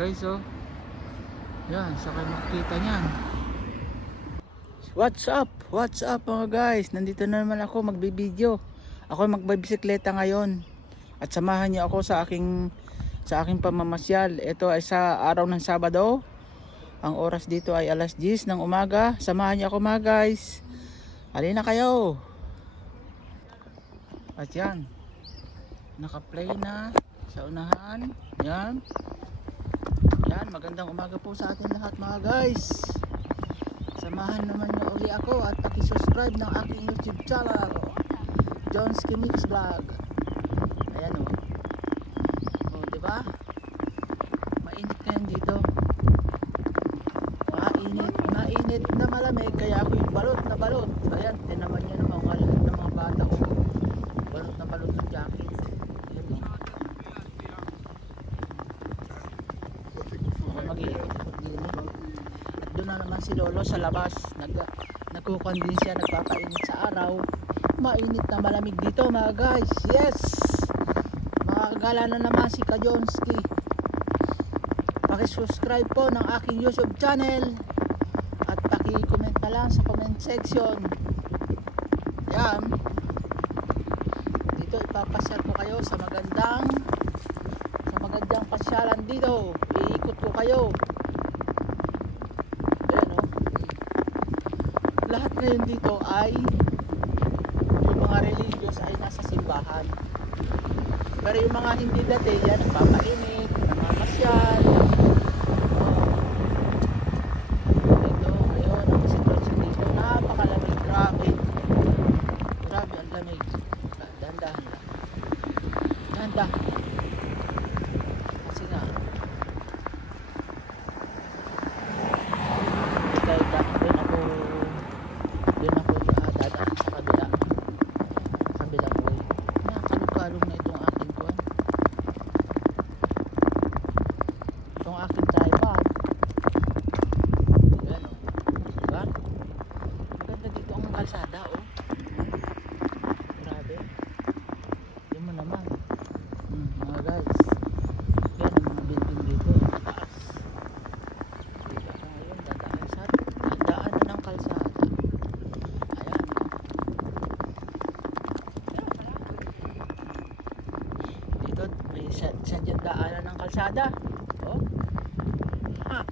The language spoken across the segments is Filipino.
guys oh. Yan, sa kayo makikita niyan. What's up? What's up mga guys? Nandito na naman ako magbibideo. Ako magbibisikleta ngayon. At samahan niyo ako sa aking sa aking pamamasyal. Ito ay sa araw ng Sabado. Ang oras dito ay alas 10 ng umaga. Samahan niyo ako mga guys. Halina kayo. At yan. Naka-play na sa unahan. Yan. Yan, magandang umaga po sa atin lahat mga guys. Samahan naman niyo uli ako at paki-subscribe ng aking YouTube channel. John's Mix Vlog. Ayan o. Oh. oh, di ba? Mainit ngayon dito. Mainit, mainit na malamig kaya ako yung balot na balot. Ayan, tinaman niyo naman mga lahat ng mga bata ko. Balot na balot ng jacket. Ayan o. mag-iikot din At doon na naman si Lolo sa labas. Nag, nagkukuhan din nagpapainit sa araw. Mainit na malamig dito mga guys. Yes! Makakagala na naman si Kajonski. Pakisubscribe po ng aking YouTube channel. At paki-comment na lang sa comment section. Yan. Dito ipapasyal ko kayo sa magandang sa magandang pasyalan dito. Iikot ko kayo. Ayan o. Lahat ngayon dito ay yung mga religious ay nasa simbahan. Pero yung mga hindi dati, yan, nagpapainit, namamasyal. Ito, ayun, ang sitwasyon dito. Napakalamig, grabe. Grabe, ang lamig. Dahan-dahan lang. Dahan-dahan. Kasi nga, dahil da, doon ako, doon ako uh, dadaan sa kabila. Kabilang way. Nakakalong-kalong na itong aking kuwan. Itong aking tripod. Ayan o. Diba? Maganda dito ang kalsada o. Grabe. Yun mo naman. Hmm, mga guys. Yan ang mga building dito. Taas. Dito ka ngayon, dadaan sa dadaan na ng kalsada. Ayan. Dito, may sa, sadyang daanan ng kalsada. Oh. Ha.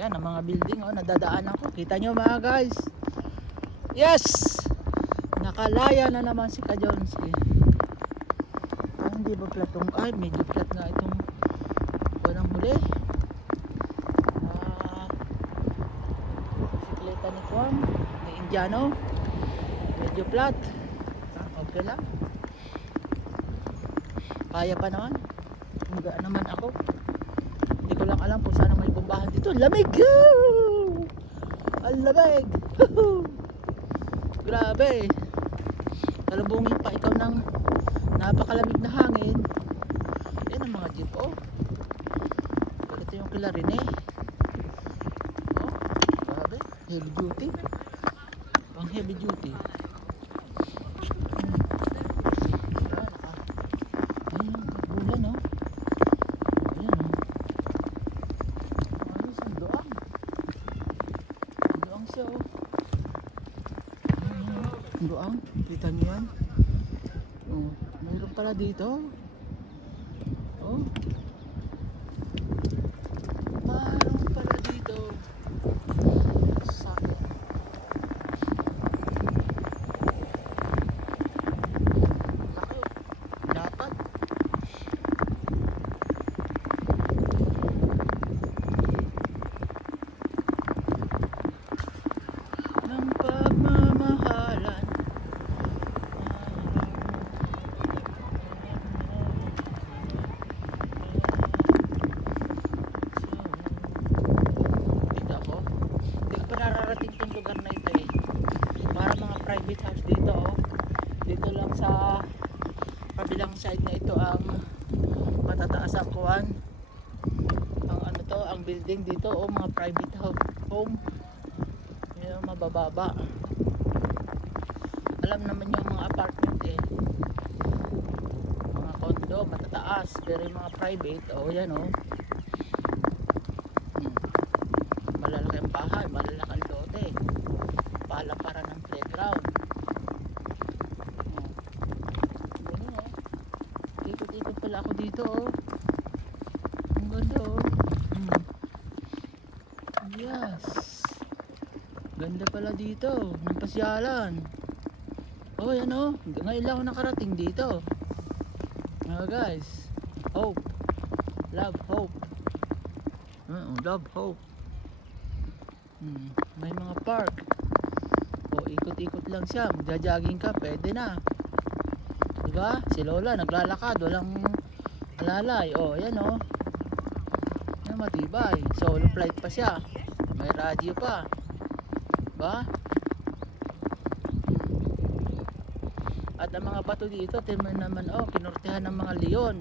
Yan ang mga building oh, nadadaanan ko. Kita nyo mga guys. Yes! Nakalaya na naman si Kajonski. Ah, hindi ba platong ay medyo flat nga itong unang huli ah bisikleta ni Kwan ni Indiano medyo flat ah, okay lang kaya pa naman Higa naman ako. Hindi ko lang alam kung saan may bumbahan dito. Lamig! Ang lamig! Grabe. Talubungin pa ikaw ng napakalamig na hangin. Yan ang mga jeep oh. Ito yung kila Rene. Oh grabe. Heavy duty. Pang heavy duty hmm. Wala, naka ayun yung bulan oh ayun oh ayos ang doang ang doang siya oh Ayun, oh. ang doang kita niyo yan Oh, mayroon pala dito. Oh. Mayroon pala dito. Sayang. Laki. Dapat. Ng pagmamahalan. Dito ako. Hindi ko pa nararating tong lugar na ito eh. Para mga private house dito oh. Dito lang sa kabilang side na ito ang matataas ang kuwan. Ang ano to, ang building dito oh, mga private home. Yung mabababa. Alam naman yung mga apartment eh. Mga condo, matataas. Pero yung mga private, oh yan oh. ganda oh. Hmm. Yes. Ganda pala dito. Ng pasyalan. Oh, yan oh. Ngayon lang ako nakarating dito. Oh, guys. Hope. Love, hope. Uh, love, hope. Hmm. May mga park. O, ikot-ikot lang siya. Magja-jogging ka, pwede na. Diba? Si Lola, naglalakad. Walang alalay. O, yan o. Yan, matibay. Solo flight pa siya. May radyo pa. Diba? At ang mga bato dito, tingnan naman, oh, kinortehan ng mga leon.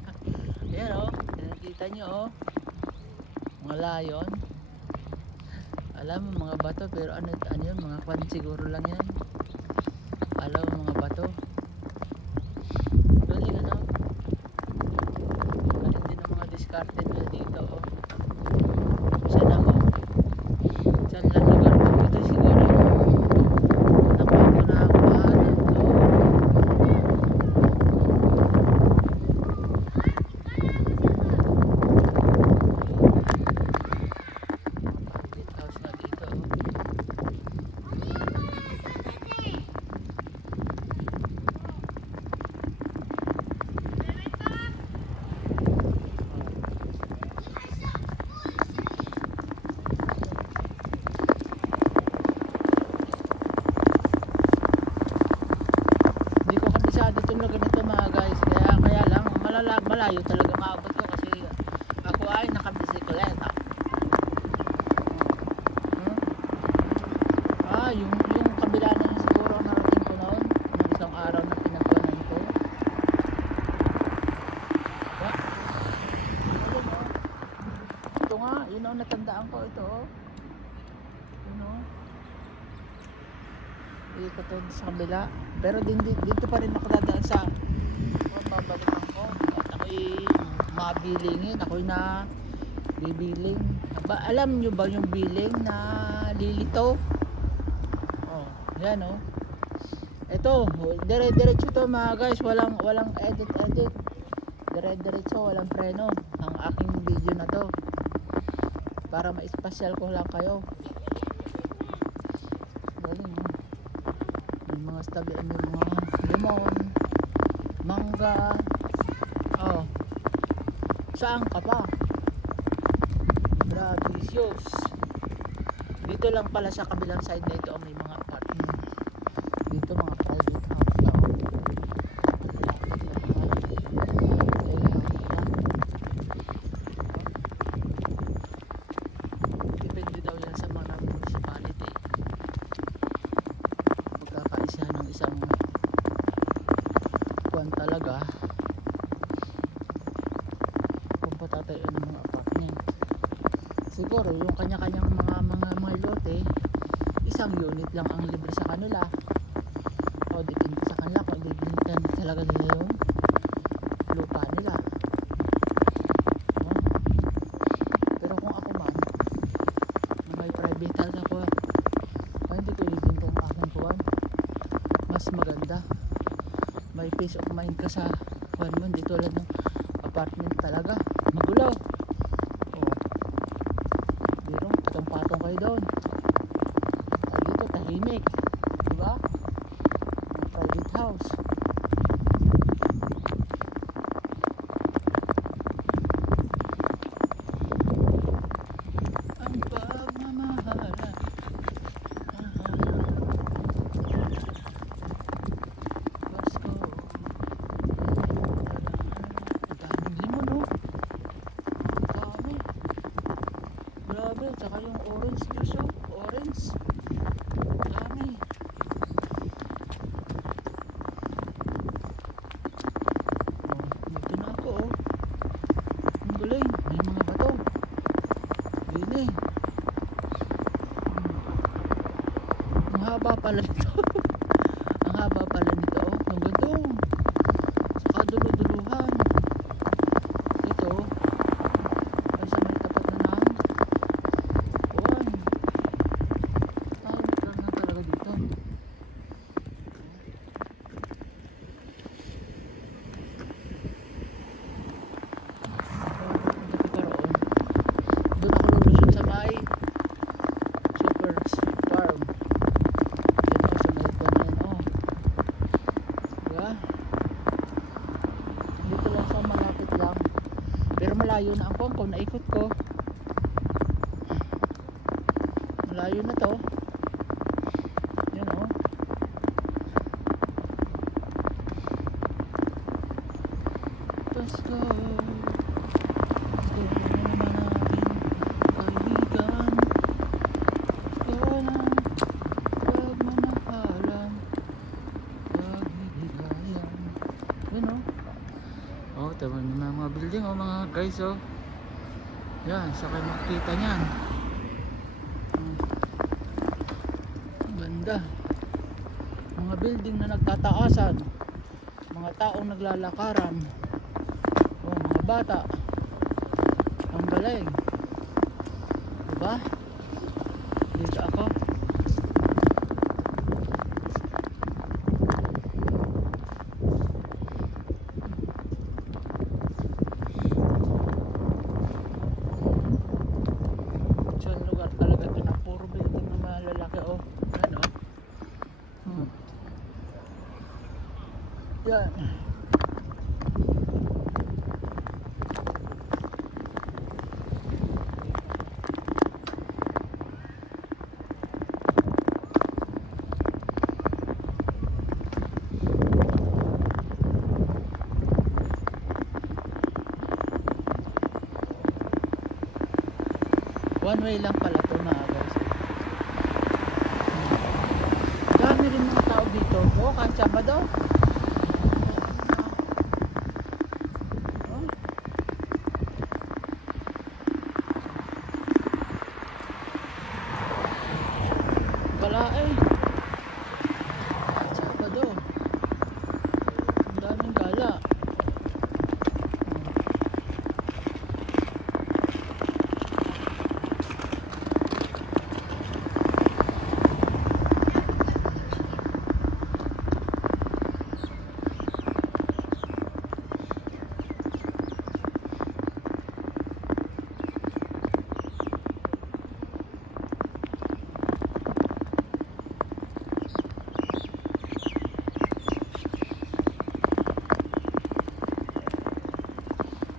Ayan, oh. Nakita nyo, oh. Mga lion. Alam mo, mga bato, pero ano, ano yun, mga kwan siguro lang yan. Alam mo, mga bato. Galing, ano? Galing din ang mga diskarte nila dito, oh. Saan ako? Saan lang lugar to? Ito siguro yung nakuha na ako, ano, oh. Private house na dito. oh. Hindi ko kabisado itong lugar nito mga guys. Kaya, kaya lang, malala, malayo talaga maabot ko kasi ako ay nakabisikleta. Hmm? Ah, yung, yung kabila na yun siguro ang narating ko noon. Nung isang araw na pinagkuhanan ko. Yeah. Oh. Ito nga, yun ang natandaan ko ito. oh. Yun oh. Ikot sa kabila. Pero din, dito pa rin ako dadaan sa mababalikan ako'y mabilingin. Ako'y na bibiling. Ba, alam nyo ba yung biling na lilito? Oh, yan oh. Ito, dire-diretso to mga guys. Walang, walang edit-edit. Dire-diretso, walang preno. Ang aking video na to. Para ma-special ko lang kayo. Galing oh. May mga stabi, may mga limon, mangga. Oh. Saan ka pa? Bravicious. Dito lang pala sa kabilang side na ito may mga apartment. Dito mga private house daw. Depende daw yan sa mga municipality magkakaisa ng isang kuwan talaga kung patatayo ng mga apartment siguro yung kanya-kanyang mga mga mga lote isang unit lang ang libre sa kanila o depende sa kanila kung depende talaga nila yung lupa nila pero kung ako man may private ako hindi ko ibinta ang aking buwan. Mas maganda. May peace of mind ka sa buwan mo. Hindi tulad ng apartment talaga. Magulo. Oh. Biro, patong-patong kayo doon. Ah, dito, tahimik. Diba? Ang private house. Ang pagmamahala. Pasko. Ang daming limon, oh. Ang dami. Grabe, tsaka yung orange juice, oh. Orange. Ang dami. Oh, dito na ako, oh. Ang galing. May mga bato. Bili. Pala nito. Ang haba pala nito. Oh. Ang ganda. oh. Saka dulu-duluhan. Ito. Ay sa may tapat na ng buwan. Tahimik lang na talaga dito. naikot ko. Malayo na to. Yan oh. Pasko. Pasko na naman aking kaibigan. Pasko na pagmamahalan. Pagbibigayan. Yan oh. Oh, tama niyo na mga building oh mga guys oh. Yan, sa kayo. Hmm. Ang Ganda. Mga building na nagtataasan. Mga taong naglalakaran. Oh, mga bata. Ang galing. Diba? Dito ako. So, yung lugar talaga ito na puro building na malalaki oh. Yan oh. Hmm. Yan. One way lang pala to mga guys. Dami rin mga tao dito. Oo, kahit Sabado. Oh. Wala eh. Kahit Sabado. Ang daming gala.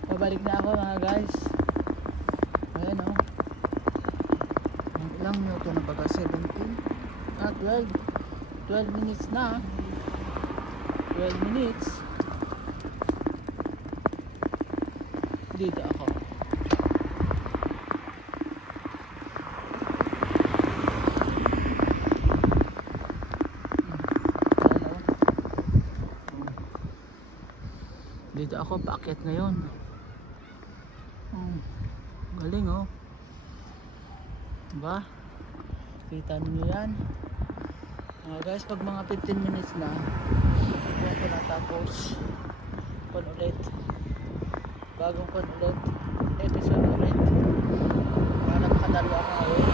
Pabalik na ako mga guys. Ayan oh. Ang Ilang minuto na baga? 17? Ah, 12. 12 minutes na. 12 minutes. Dito ako. Oh. Dito ako, paakyat ngayon. Hmm. Galing oh. Diba? Kita niyo yan. Mga guys, pag mga 15 minutes na, huwag ko na tapos. Pan ulit. Bagong pan ulit. Episode ulit. Para makadalo ako ngayon.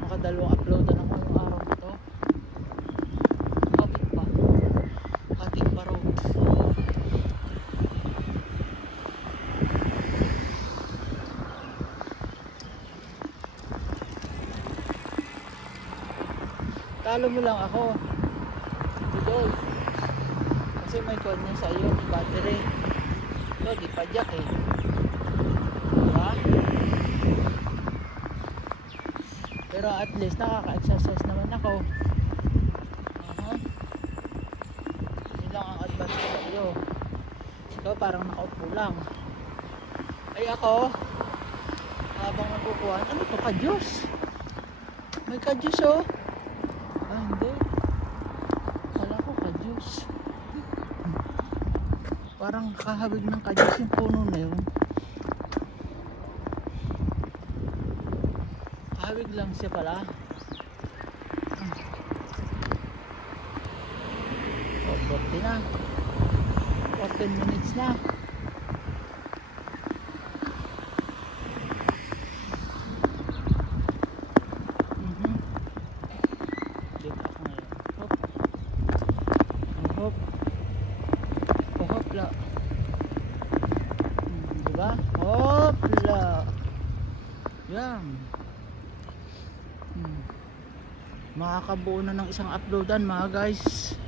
Makadalawang upload na ako yung araw na to. Kapit pa. Kapit pa road. Talo mo lang ako. Idol. Kasi may code niya sa iyo, battery. Ito, di pa eh. Diba? Pero at least nakaka-exercise naman ako. Aha. Yun lang ang advance ko sa iyo. Ikaw parang nakaupo lang. Ay ako, habang nakukuha, ano to, kadyos? May kadyos oh. Ah, hindi. Kala ko kadyos. Parang kahabig ng kadyos yung puno na yun. Kahabig lang siya pala. Oh, 40 na. 14 minutes na. Mhm. Dito ako ngayon. Hop. Hop. Oh, hopla. Hmm, diba? Hopla. Yan. Makakabuo na ng isang uploadan mga guys.